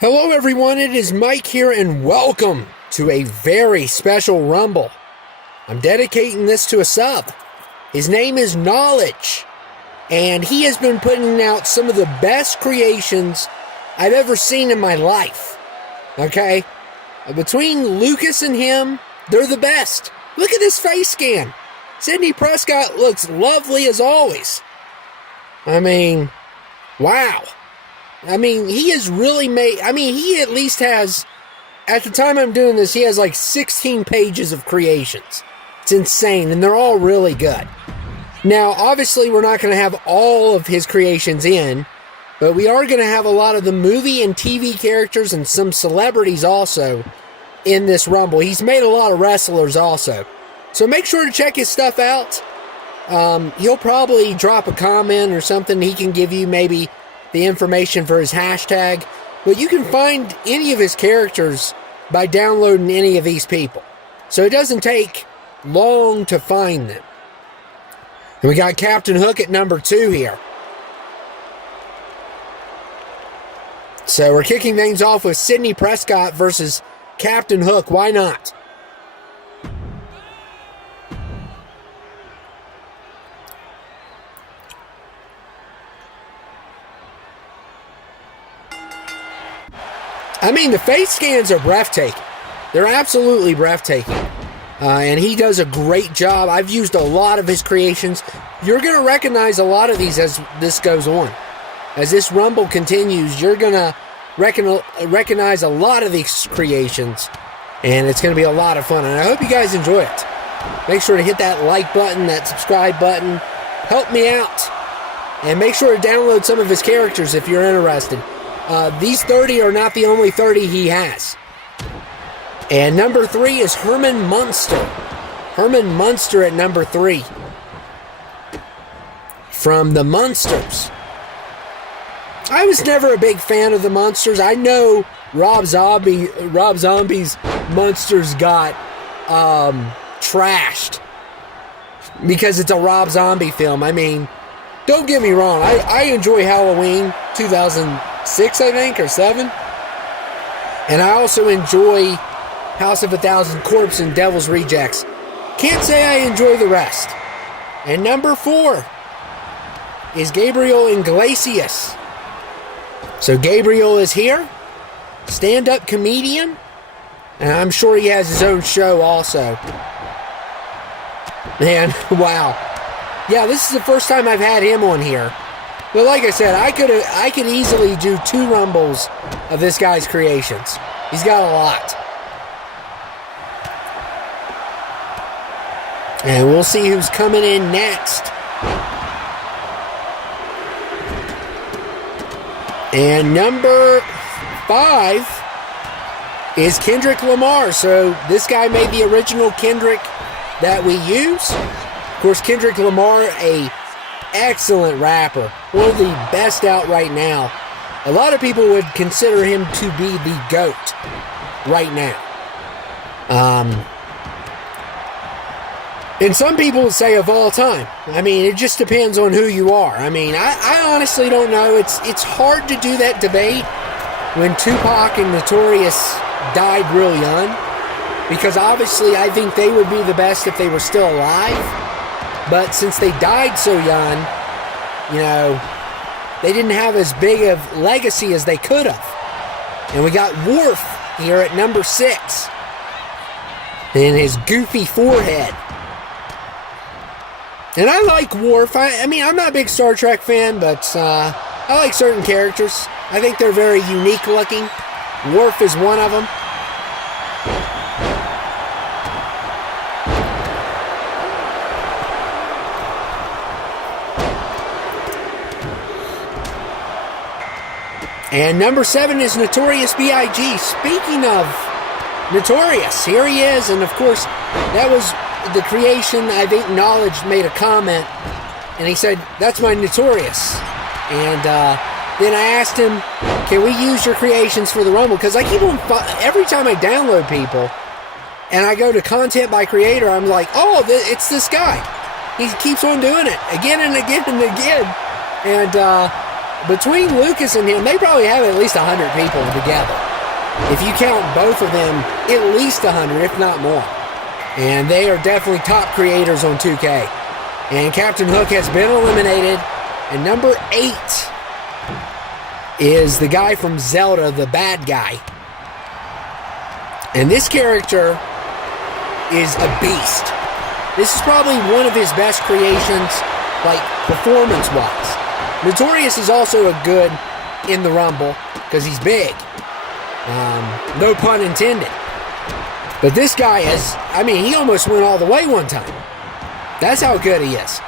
Hello everyone, it is Mike here and welcome to a very special Rumble. I'm dedicating this to a sub. His name is Knowledge, and he has been putting out some of the best creations I've ever seen in my life. Okay? Between Lucas and him, they're the best. Look at this face scan. Sidney Prescott looks lovely as always. I mean, wow. He has really made, he at least has, at the time I'm doing this, he has like 16 pages of creations. It's insane, and they're all really good. Now, obviously, we're not going to have all of his creations in, but we are going to have a lot of the movie and TV characters and some celebrities also in this Rumble. He's made a lot of wrestlers also. So make sure to check his stuff out. He'll probably drop a comment or something. He can give you maybe the information for his hashtag, but you can find any of his characters by downloading any of these people. So it doesn't take long to find them. And we got Captain Hook at number 2 here. So we're kicking things off with Sidney Prescott versus Captain Hook. Why not? The face scans are breathtaking. They're absolutely breathtaking. And he does a great job. I've used a lot of his creations. You're going to recognize a lot of these as this goes on. As this Rumble continues, you're going to recognize a lot of these creations. And it's going to be a lot of fun. And I hope you guys enjoy it. Make sure to hit that like button, that subscribe button. Help me out. And make sure to download some of his characters if you're interested. These 30 are not the only 30 he has. And number 3 is Herman Munster. Herman Munster at number 3. From the Munsters. I was never a big fan of the Munsters. I know Rob Zombie's Munsters got trashed because it's a Rob Zombie film. Don't get me wrong. I enjoy Halloween 2006, I think, or 7. And I also enjoy House of a Thousand Corpses and Devil's Rejects. Can't say I enjoy the rest. And number 4 is Gabriel Iglesias. So Gabriel is here, stand-up comedian, and I'm sure he has his own show also. Man, wow. Yeah, this is the first time I've had him on here. But like I said, I could easily do 2 Rumbles of this guy's creations. He's got a lot. And we'll see who's coming in next. And number 5 is Kendrick Lamar. So this guy made the original Kendrick that we use. Of course, Kendrick Lamar, a excellent rapper. One of the best out right now. A lot of people would consider him to be the GOAT right now. And some people would say of all time. It just depends on who you are. I honestly don't know. It's hard to do that debate when Tupac and Notorious died real young. Because obviously I think they would be the best if they were still alive. But since they died so young, they didn't have as big of legacy as they could have. And we got Worf here at number 6. And his goofy forehead. And I like Worf. I'm not a big Star Trek fan, but I like certain characters. I think they're very unique looking. Worf is one of them. And number 7 is Notorious B.I.G. Speaking of Notorious, here he is. And of course, that was the creation. I think Knowledge made a comment. And he said, that's my Notorious. And then I asked him, can we use your creations for the Rumble? Because I keep on, every time I download people, and I go to content by creator, I'm like, oh, it's this guy. He keeps on doing it again and again and again. And between Lucas and him, they probably have at least 100 people together. If you count both of them, at least 100, if not more. And they are definitely top creators on 2K. And Captain Hook has been eliminated. And number 8 is the guy from Zelda, the bad guy. And this character is a beast. This is probably one of his best creations, like performance-wise. Notorious is also a good in the Rumble because he's big. No pun intended. But this guy is, I mean, he almost went all the way one time. That's how good he is.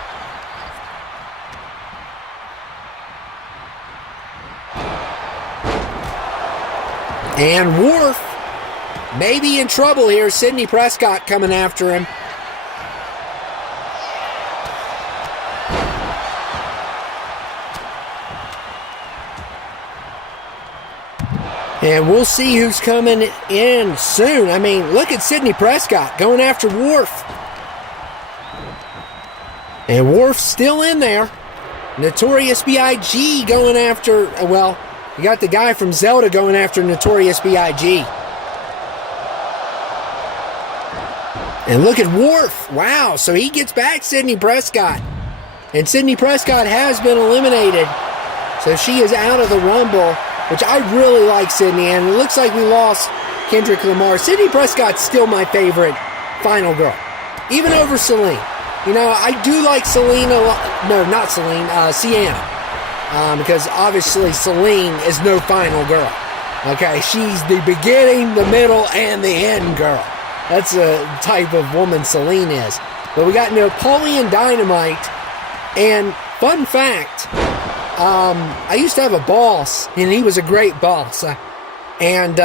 And Worf may be in trouble here. Sidney Prescott coming after him. And we'll see who's coming in soon. I mean, look at Sidney Prescott going after Worf. And Worf's still in there. Notorious B.I.G. going after, well, you got the guy from Zelda going after Notorious B.I.G. And look at Worf. Wow, so he gets back Sidney Prescott. And Sidney Prescott has been eliminated. So she is out of the Rumble, which I really like Sidney. And it looks like we lost Kendrick Lamar. Sidney Prescott's still my favorite final girl, even over Celine. You know, I do like Celine a lot. No, not Celine, Sienna. Because obviously Celine is no final girl. Okay, she's the beginning, the middle, and the end girl. That's a type of woman Celine is. But we got Napoleon Dynamite. And fun fact, I used to have a boss, and he was a great boss. And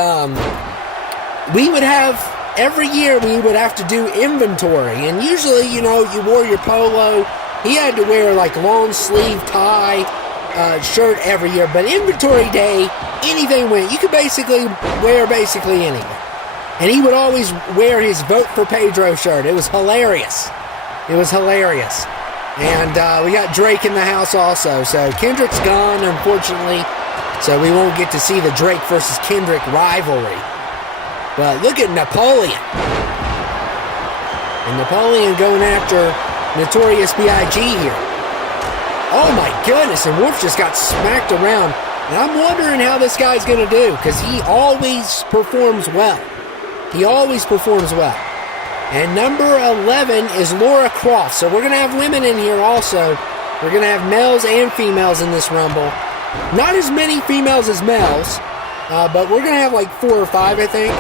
we would have, every year we would have to do inventory. And usually, you know, you wore your polo. He had to wear like long sleeve tie shirt every year. But inventory day, anything went. You could basically wear anything. And he would always wear his Vote for Pedro shirt. It was hilarious. It was hilarious. And we got Drake in the house also. So Kendrick's gone, unfortunately. So we won't get to see the Drake versus Kendrick rivalry. But look at Napoleon. And Napoleon going after Notorious B.I.G. here. Oh my goodness, and Wolf just got smacked around. And I'm wondering how this guy's going to do, because he always performs well. He always performs well. And number 11 is Laura Croft. So we're going to have women in here also. We're going to have males and females in this Rumble. Not as many females as males, but we're going to have like 4 or 5, I think.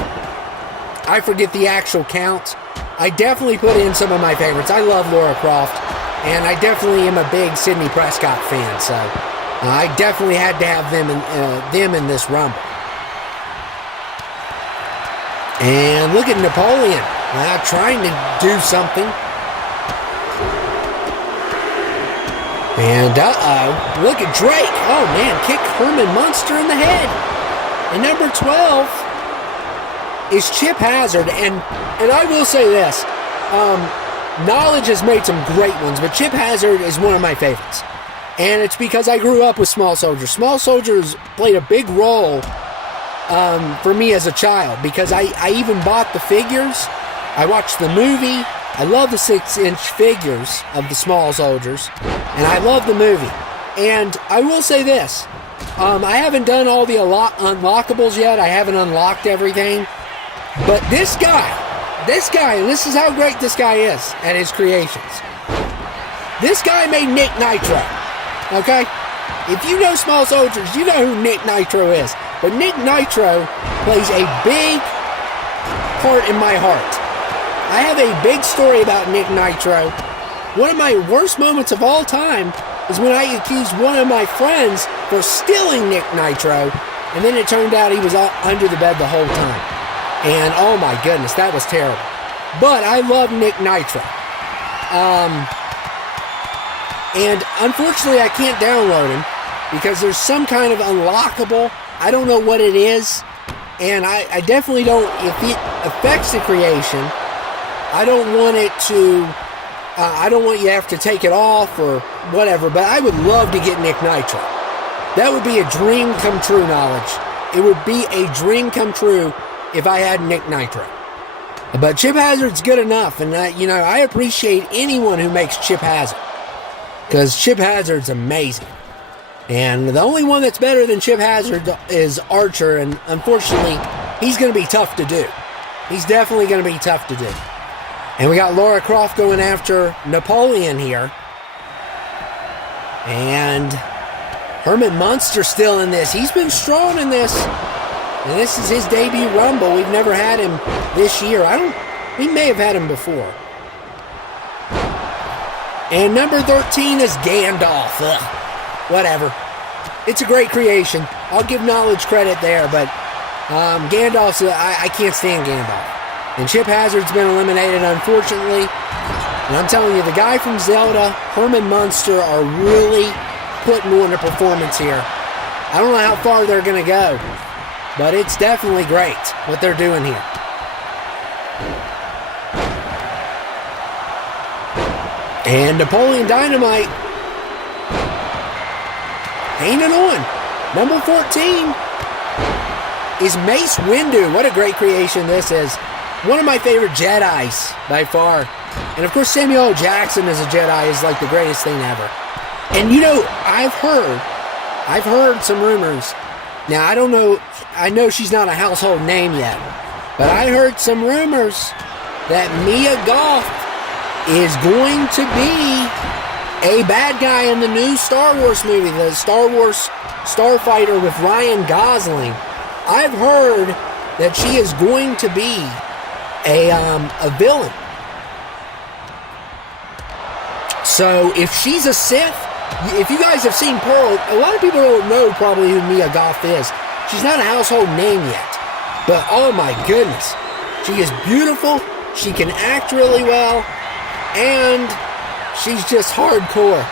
I forget the actual count. I definitely put in some of my favorites. I love Laura Croft, and I definitely am a big Sidney Prescott fan, so I definitely had to have them in this Rumble. And look at Napoleon trying to do something. And look at Drake. Oh man, kick Herman Munster in the head. And number 12 is Chip Hazard, and I will say this, Knowledge has made some great ones, but Chip Hazard is one of my favorites, and it's because I grew up with Small Soldiers. Small Soldiers played a big role for me as a child, because I even bought the figures, I watched the movie, I love the 6-inch figures of the Small Soldiers, and I love the movie. And I will say this, I haven't done all the unlockables yet, I haven't unlocked everything. But this guy, and this is how great this guy is at his creations. This guy made Nick Nitro, okay? If you know Small Soldiers, you know who Nick Nitro is. But Nick Nitro plays a big part in my heart. I have a big story about Nick Nitro. One of my worst moments of all time is when I accused one of my friends for stealing Nick Nitro, and then it turned out he was under the bed the whole time. And oh my goodness, that was terrible. But I love Nick Nitro. And unfortunately I can't download him because there's some kind of unlockable. I don't know what it is. And I definitely don't, if it affects the creation, I don't want it to, I don't want you to have to take it off or whatever, but I would love to get Nick Nitro. That would be a dream come true, Knowledge. It would be a dream come true if I had Nick Nitro. But Chip Hazard's good enough, and I appreciate anyone who makes Chip Hazard, because Chip Hazard's amazing. And the only one that's better than Chip Hazard is Archer, and unfortunately, he's going to be tough to do. He's definitely going to be tough to do. And we got Lara Croft going after Napoleon here. And Herman Munster still in this. He's been strong in this. And this is his debut Rumble. We've never had him this year. We may have had him before. And number 13 is Gandalf. Ugh, whatever. It's a great creation. I'll give Knowledge credit there, but Gandalf's, I can't stand Gandalf. And Chip Hazard's been eliminated, unfortunately. And I'm telling you, the guy from Zelda, Herman Munster, are really putting on a performance here. I don't know how far they're going to go, but it's definitely great what they're doing here. And Napoleon Dynamite hanging on. Number 14 is Mace Windu. What a great creation this is. One of my favorite Jedis by far. And of course, Samuel L. Jackson as a Jedi is like the greatest thing ever. And I've heard some rumors. Now, I don't know, I know she's not a household name yet, but I heard some rumors that Mia Goth is going to be a bad guy in the new Star Wars movie, the Star Wars Starfighter with Ryan Gosling. I've heard that she is going to be a villain. So if she's a Sith, if you guys have seen Pearl, a lot of people don't know probably who Mia Goth is. She's not a household name yet, but oh my goodness, she is beautiful, she can act really well, and she's just hardcore.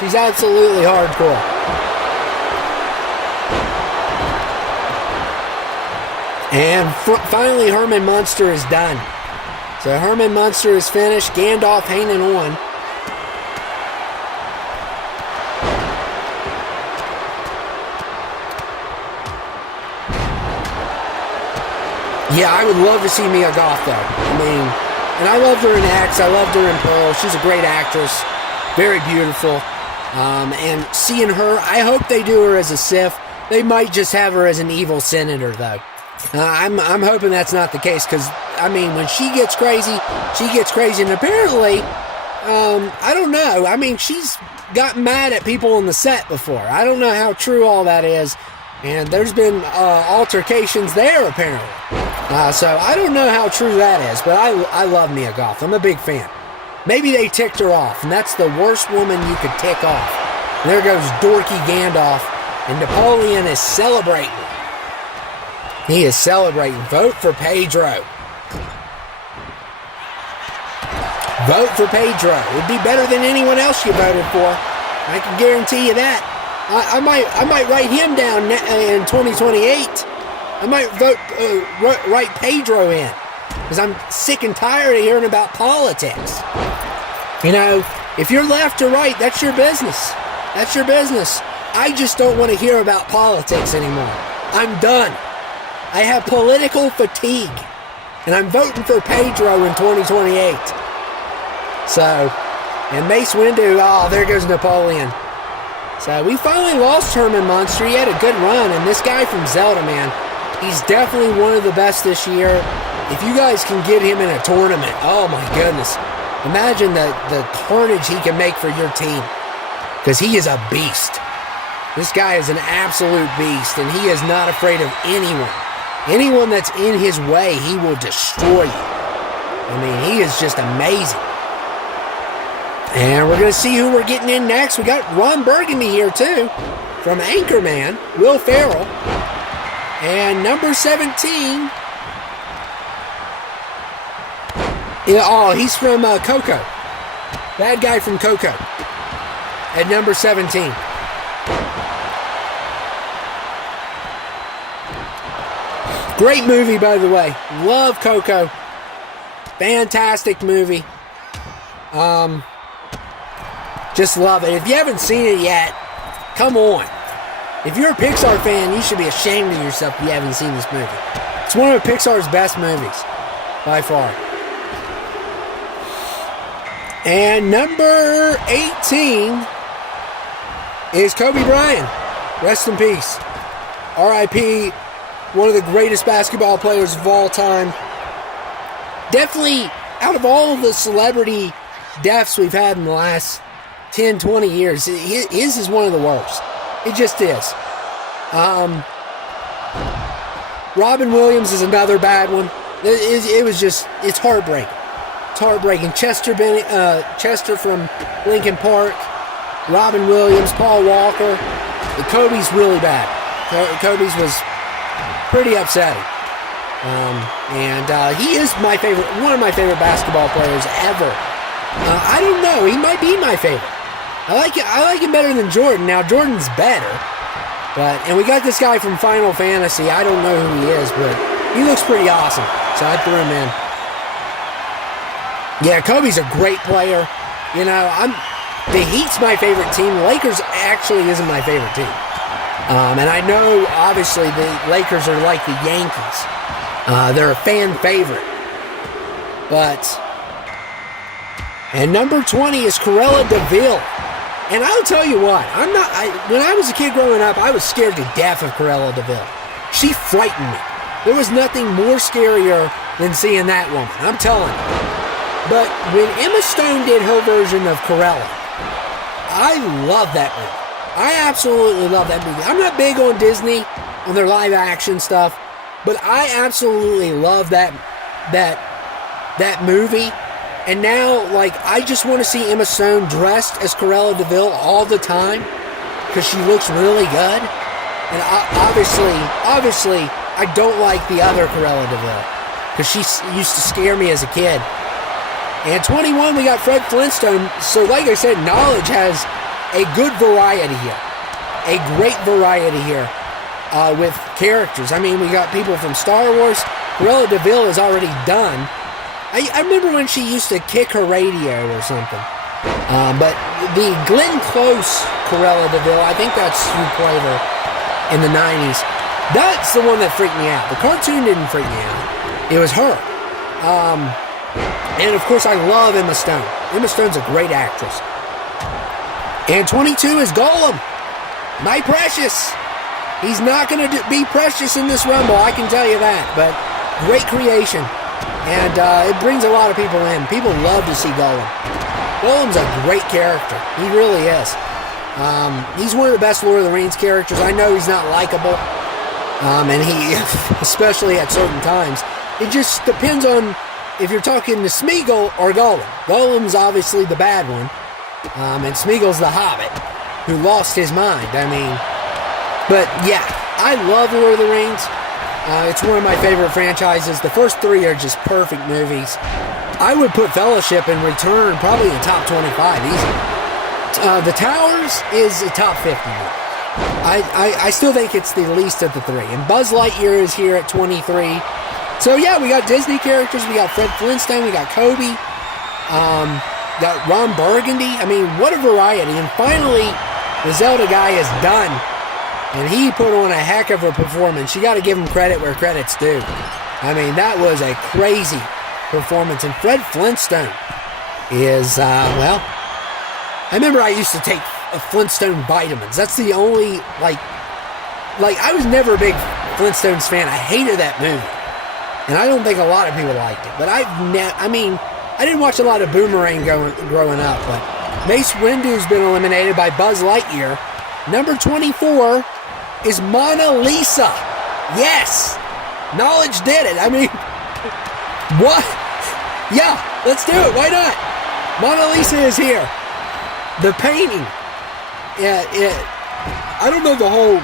She's absolutely hardcore. And finally, Herman Munster is done. So Herman Munster is finished. Gandalf hanging on. Yeah, I would love to see Mia Goth, though. I mean, and I loved her in X. I loved her in Pearl. She's a great actress. Very beautiful. And seeing her, I hope they do her as a Sith. They might just have her as an evil senator, though. I'm hoping that's not the case, because, I mean, when she gets crazy, she gets crazy. And apparently, I don't know. I mean, she's gotten mad at people on the set before. I don't know how true all that is. And there's been altercations there, apparently. So I don't know how true that is, but I love Mia Goth. I'm a big fan. Maybe they ticked her off, and that's the worst woman you could tick off. And there goes dorky Gandalf, and Napoleon is celebrating. He is celebrating. Vote for Pedro. Vote for Pedro. It would be better than anyone else you voted for. I can guarantee you that. I might write him down in 2028. I might write Pedro in, because I'm sick and tired of hearing about politics. If you're left or right, that's your business. That's your business. I just don't want to hear about politics anymore. I'm done. I have political fatigue, and I'm voting for Pedro in 2028. So, and Mace Windu, oh, there goes Napoleon. So we finally lost Herman Munster. He had a good run, and this guy from Zelda, man, he's definitely one of the best this year. If you guys can get him in a tournament, oh my goodness. Imagine the carnage he can make for your team, because he is a beast. This guy is an absolute beast, and he is not afraid of anyone. Anyone that's in his way, he will destroy you. I mean, he is just amazing. And we're going to see who we're getting in next. We got Ron Burgundy here, too, from Anchorman, Will Ferrell. And number 17. Yeah, oh, he's from Coco. Bad guy from Coco. At number 17. Great movie, by the way. Love Coco. Fantastic movie. Just love it. If you haven't seen it yet, come on. If you're a Pixar fan, you should be ashamed of yourself if you haven't seen this movie. It's one of Pixar's best movies, by far. And number 18 is Kobe Bryant. Rest in peace. R.I.P. One of the greatest basketball players of all time. Definitely, out of all of the celebrity deaths we've had in the last 10, 20 years, his is one of the worst. It just is. Robin Williams is another bad one. It was just, it's heartbreaking. It's heartbreaking. Chester from Lincoln Park, Robin Williams, Paul Walker. Kobe's really bad. Kobe's was pretty upsetting. He is one of my favorite basketball players ever. I don't know. He might be my favorite. I like him better than Jordan. Now, Jordan's better. And we got this guy from Final Fantasy. I don't know who he is, but he looks pretty awesome. So I threw him in. Yeah, Kobe's a great player. You know, the Heat's my favorite team. Lakers actually isn't my favorite team. And I know, obviously, the Lakers are like the Yankees. They're a fan favorite. And number 20 is Cruella de Vil. And I'll tell you what, when I was a kid growing up, I was scared to death of Cruella de Vil. She frightened me. There was nothing more scarier than seeing that woman. I'm telling you. But when Emma Stone did her version of Cruella, I love that movie. I absolutely love that movie. I'm not big on Disney, on their live action stuff, but I absolutely love that movie. And now, I just want to see Emma Stone dressed as Cruella de Vil all the time because she looks really good. And obviously, I don't like the other Cruella de Vil because she used to scare me as a kid. And 21, we got Fred Flintstone. So, like I said, Knowledge has a good variety here. A great variety here with characters. I mean, we got people from Star Wars. Cruella de Vil is already done. I remember when she used to kick her radio or something. But the Glenn Close Cruella de Vil, I think that's who played her in the 90s. That's the one that freaked me out. The cartoon didn't freak me out. It was her. And, of course, I love Emma Stone. Emma Stone's a great actress. And 22 is Gollum. My precious. He's not going to be precious in this Rumble, I can tell you that. But great creation. And it brings a lot of people in. People love to see Gollum. Gollum's a great character. He really is. He's one of the best Lord of the Rings characters. I know he's not likable. And he, especially at certain times, it just depends on if you're talking to Smeagol or Gollum. Gollum's obviously the bad one. And Smeagol's the Hobbit who lost his mind. But yeah, I love Lord of the Rings. It's one of my favorite franchises. The first three are just perfect movies. I would put Fellowship and Return probably in the top 25 easily. The Towers is a top 50 movie. I still think it's the least of the three. And Buzz Lightyear is here at 23. So yeah, we got Disney characters. We got Fred Flintstone. We got Kobe. Got Ron Burgundy. I mean, what a variety. And finally, the Zelda guy is done. And he put on a heck of a performance. You got to give him credit where credit's due. I mean, that was a crazy performance. And Fred Flintstone is, I remember I used to take Flintstone vitamins. That's the only, I was never a big Flintstones fan. I hated that movie. And I don't think a lot of people liked it. But I didn't watch a lot of Boomerang growing up. But Mace Windu's been eliminated by Buzz Lightyear. Number 24 is Mona Lisa. Yes! Knowledge did it. What? Yeah, let's do it. Why not? Mona Lisa is here. The painting. I don't know the whole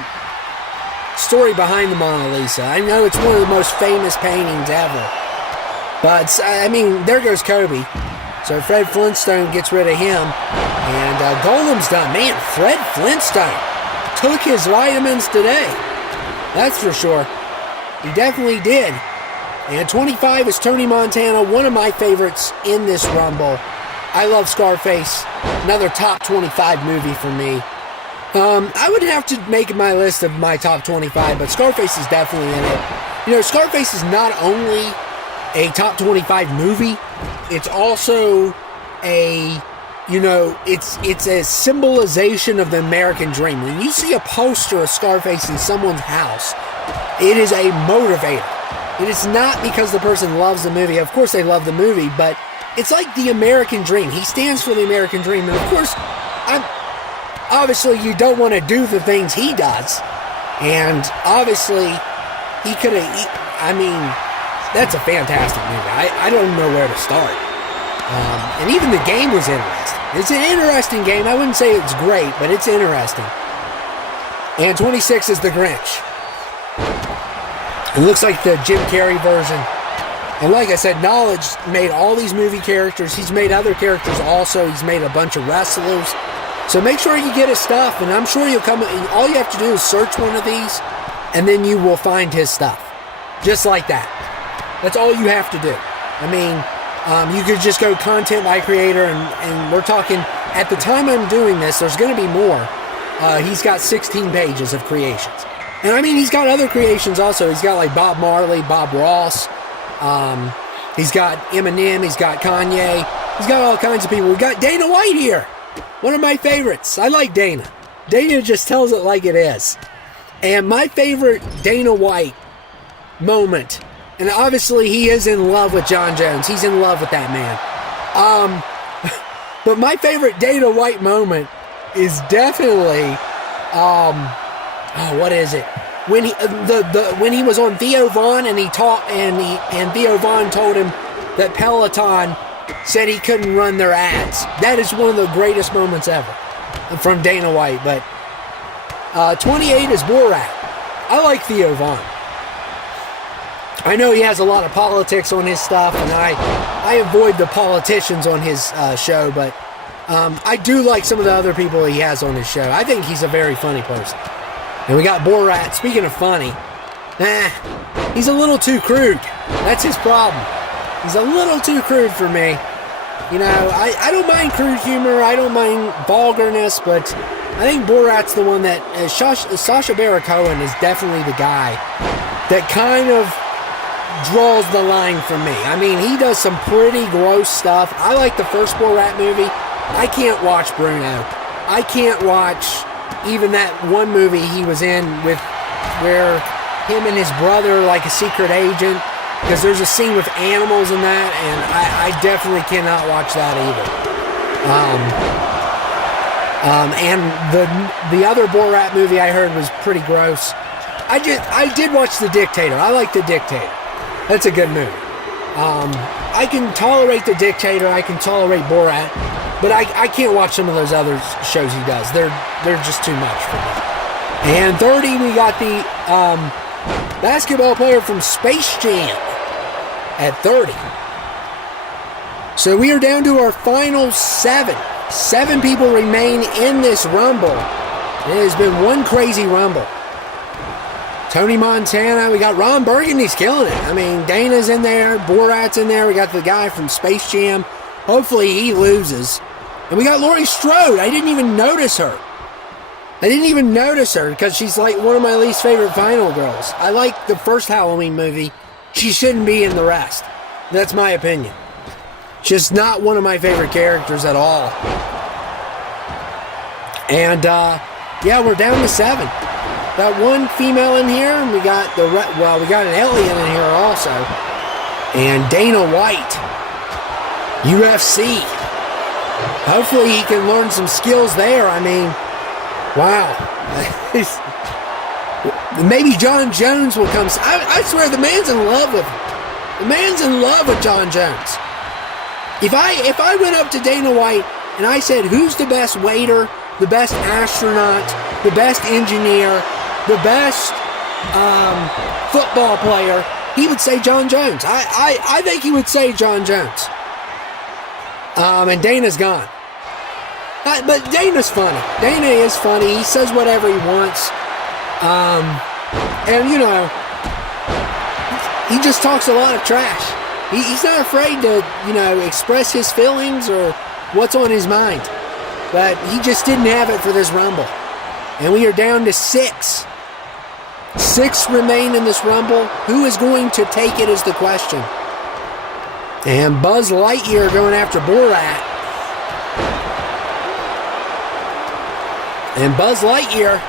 story behind the Mona Lisa. I know it's one of the most famous paintings ever. But, there goes Kobe. So Fred Flintstone gets rid of him. And Golem's done. Man, Fred Flintstone took his vitamins today. That's for sure. He definitely did. And 25 is Tony Montana, one of my favorites in this Rumble. I love Scarface. Another top 25 movie for me. I would have to make my list of my top 25, but Scarface is definitely in it. You know, Scarface is not only a top 25 movie, it's also a, you know, it's a symbolization of the American dream. When you see a poster of Scarface in someone's house, it is a motivator. It is not because the person loves the movie. Of course they love the movie, but it's like the American dream. He stands for the American dream. And of course, obviously you don't want to do the things he does. And obviously he could have, I mean, that's a fantastic movie. I don't know where to start. And even the game was interesting. It's an interesting game. I wouldn't say it's great, but it's interesting. And 26 is The Grinch. It looks like the Jim Carrey version. And like I said, Knowledge made all these movie characters. He's made other characters also. He's made a bunch of wrestlers. So make sure you get his stuff, and I'm sure you'll come. All you have to do is search one of these, and then you will find his stuff. Just like that. That's all you have to do. I mean, you could just go content by creator, and we're talking, at the time I'm doing this, there's going to be more. He's got 16 pages of creations. And I mean, he's got other creations also. He's got like Bob Marley, Bob Ross. He's got Eminem. He's got Kanye. He's got all kinds of people. We got Dana White here. One of my favorites. I like Dana. Dana just tells it like it is. And my favorite Dana White moment, and obviously he is in love with John Jones. He's in love with that man. But my favorite Dana White moment is definitely, what is it? When he when he was on Theo Von and he taught and Theo Von told him that Peloton said he couldn't run their ads. That is one of the greatest moments ever from Dana White. But 28 is Borat. I like Theo Von. I know he has a lot of politics on his stuff, and I avoid the politicians on his show, but I do like some of the other people he has on his show. I think he's a very funny person. And we got Borat. Speaking of funny, he's a little too crude. That's his problem. He's a little too crude for me. You know, I don't mind crude humor. I don't mind vulgarness, but I think Borat's the one that... Sacha Baron Cohen is definitely the guy that kind of draws the line for me. I mean, he does some pretty gross stuff. I like the first Borat movie. I can't watch Bruno. I can't watch even that one movie he was in with where him and his brother like a secret agent, because there's a scene with animals in that, and I definitely cannot watch that either. And the other Borat movie I heard was pretty gross. I did watch The Dictator. I like The Dictator. That's a good movie. I can tolerate The Dictator. I can tolerate Borat. But I can't watch some of those other shows he does. They're just too much for me. And 30, we got the basketball player from Space Jam at 30. So we are down to our final 7. 7 people remain in this Rumble. It has been one crazy Rumble. Tony Montana, we got Ron Burgundy's killing it. I mean, Dana's in there, Borat's in there, we got the guy from Space Jam. Hopefully he loses. And we got Laurie Strode. I didn't even notice her. Because she's like one of my least favorite final girls. I like the first Halloween movie. She shouldn't be in the rest. That's my opinion. Just not one of my favorite characters at all. And, yeah, we're down to 7. Got one female in here, and we got we got an alien in here also. And Dana White. UFC. Hopefully he can learn some skills there. I mean, wow. Maybe John Jones will come. I swear the man's in love with him. The man's in love with John Jones. If I went up to Dana White and I said, who's the best waiter, the best astronaut, the best engineer, the best football player, he would say John Jones. I think he would say John Jones. And Dana's gone. But Dana's funny. Dana is funny. He says whatever he wants. And, you know, he just talks a lot of trash. He's not afraid to, you know, express his feelings or what's on his mind. But he just didn't have it for this Rumble. And we are down to 6. 6 remain in this Rumble. Who is going to take it is the question. And Buzz Lightyear going after Borat. And Buzz Lightyear,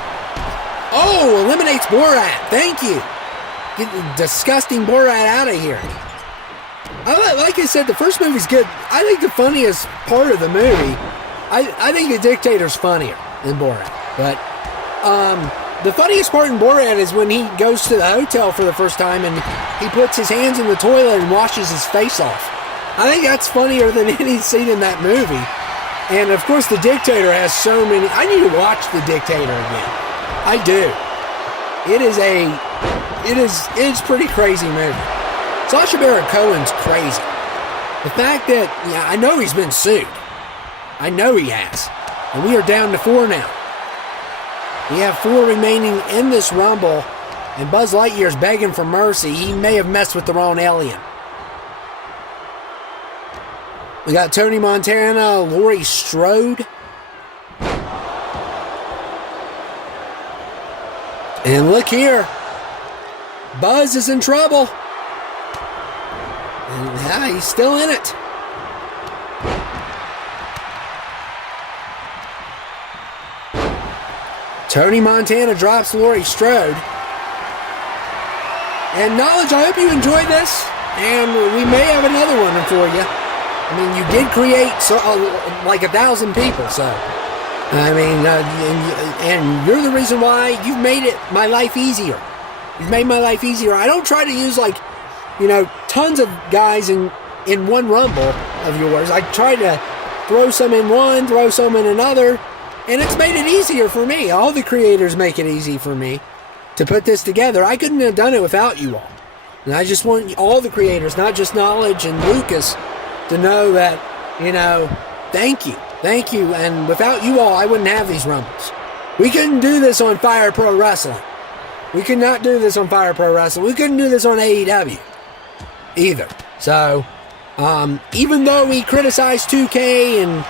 eliminates Borat. Thank you. Get the disgusting Borat out of here. Like I said, the first movie's good. I think the funniest part of the movie, I think the Dictator's funnier than Borat. But the funniest part in Borat is when he goes to the hotel for the first time and he puts his hands in the toilet and washes his face off. I think that's funnier than any scene in that movie. And of course, the Dictator has so many. I need to watch the Dictator again. I do. It's pretty crazy movie. Sacha Baron Cohen's crazy. The fact that, I know he's been sued. I know he has. And we are down to 4 now. We have 4 remaining in this Rumble, and Buzz Lightyear's begging for mercy. He may have messed with the wrong alien. We got Tony Montana, Laurie Strode. And look here. Buzz is in trouble. And he's still in it. Tony Montana drops Laurie Strode. And Knowledge, I hope you enjoyed this. And we may have another one for you. I mean, you did create like 1,000 people, so. I mean, and you're the reason why you've made my life easier. You've made my life easier. I don't try to use tons of guys in one Rumble of yours. I try to throw some in one, throw some in another, and it's made it easier for me. All the creators make it easy for me to put this together. I couldn't have done it without you all. And I just want all the creators, not just Knowledge and Lucas, to know that, thank you. Thank you. And without you all, I wouldn't have these Rumbles. We couldn't do this on Fire Pro Wrestling. We could not do this on Fire Pro Wrestling. We couldn't do this on AEW either. So, even though we criticize 2K and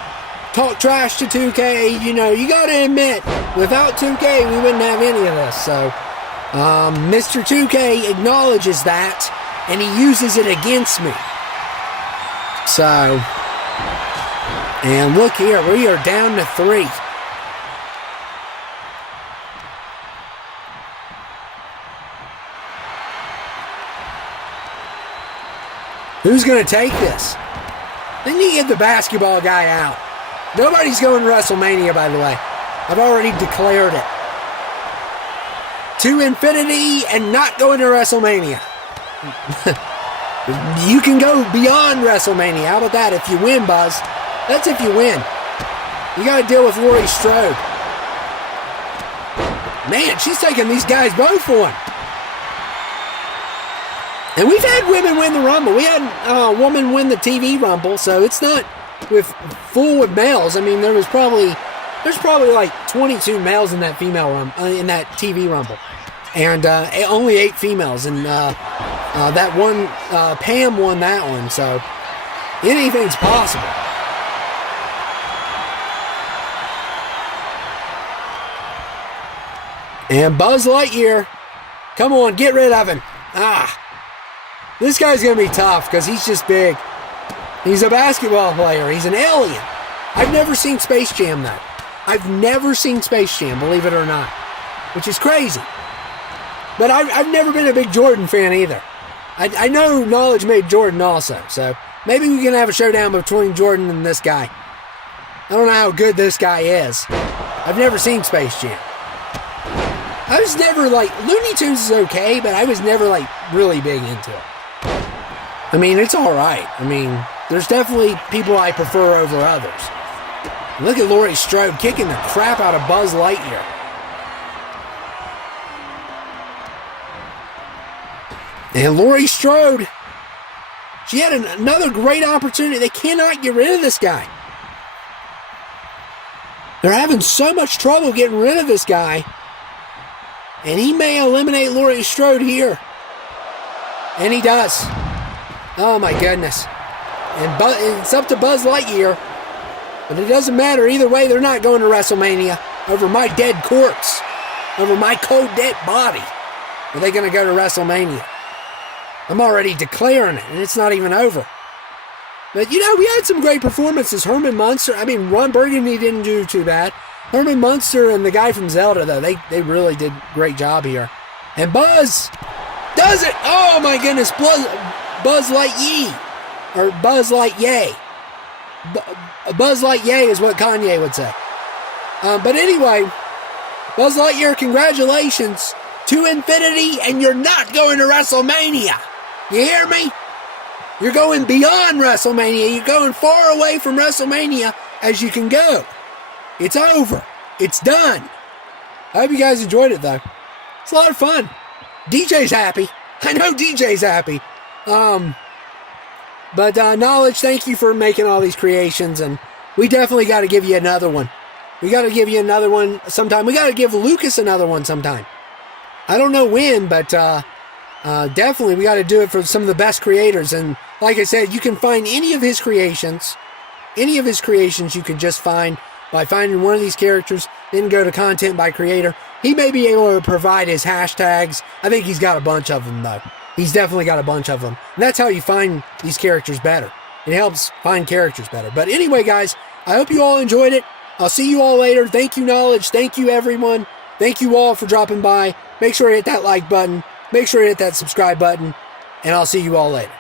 talk trash to 2K, you got to admit, without 2K, we wouldn't have any of this. So, Mr. 2K acknowledges that, and he uses it against me. So, and look here, we are down to 3. Who's going to take this? They need to get the basketball guy out. Nobody's going to WrestleMania, by the way. I've already declared it. To infinity and not going to WrestleMania. You can go beyond WrestleMania. How about that? If you win, Buzz. That's if you win. You got to deal with Laurie Strode. Man, she's taking these guys both on. And we've had women win the Rumble. We had a woman win the TV Rumble, so it's not full with males. I mean, there's probably like 22 males in that in that TV Rumble, and only 8 females. And that one, Pam won that one. So anything's possible. And Buzz Lightyear, come on, get rid of him. This guy's going to be tough because he's just big. He's a basketball player. He's an alien. I've never seen Space Jam, though. I've never seen Space Jam, believe it or not, which is crazy. But I've never been a big Jordan fan either. I know Knowledge made Jordan also, so maybe we can have a showdown between Jordan and this guy. I don't know how good this guy is. I've never seen Space Jam. I was never Looney Tunes is okay, but I was never really big into it. I mean, it's alright. I mean, there's definitely people I prefer over others. Look at Laurie Strode kicking the crap out of Buzz Lightyear. And Laurie Strode, she had another great opportunity. They cannot get rid of this guy. They're having so much trouble getting rid of this guy. And he may eliminate Laurie Strode here. And he does. Oh my goodness. And it's up to Buzz Lightyear. But it doesn't matter. Either way, they're not going to WrestleMania. over my dead corpse, over my cold dead body, are they going to go to WrestleMania? I'm already declaring it, and it's not even over. But, you know, we had some great performances. Herman Munster, Ron Burgundy didn't do too bad. Herman Munster and the guy from Zelda, though, they really did a great job here. And Buzz does it! Oh, my goodness. Buzz Lightyear. Or Buzz Lightyear. Buzz Lightyear is what Kanye would say. But anyway, Buzz Lightyear, congratulations to infinity, and you're not going to WrestleMania. You hear me? You're going beyond WrestleMania. You're going far away from WrestleMania as you can go. It's over. It's done. I hope you guys enjoyed it, though. It's a lot of fun. DJ's happy. I know DJ's happy. But Knowledge, thank you for making all these creations, and we definitely got to give you another one. We got to give you another one sometime. We got to give Lucas another one sometime. I don't know when, but definitely we got to do it for some of the best creators. And like I said, you can find any of his creations. Any of his creations you can just find by finding one of these characters, then go to content by creator. He may be able to provide his hashtags. I think he's got a bunch of them, though. He's definitely got a bunch of them. And that's how you find these characters better. It helps find characters better. But anyway, guys, I hope you all enjoyed it. I'll see you all later. Thank you, Knowledge. Thank you, everyone. Thank you all for dropping by. Make sure to hit that like button. Make sure to hit that subscribe button. And I'll see you all later.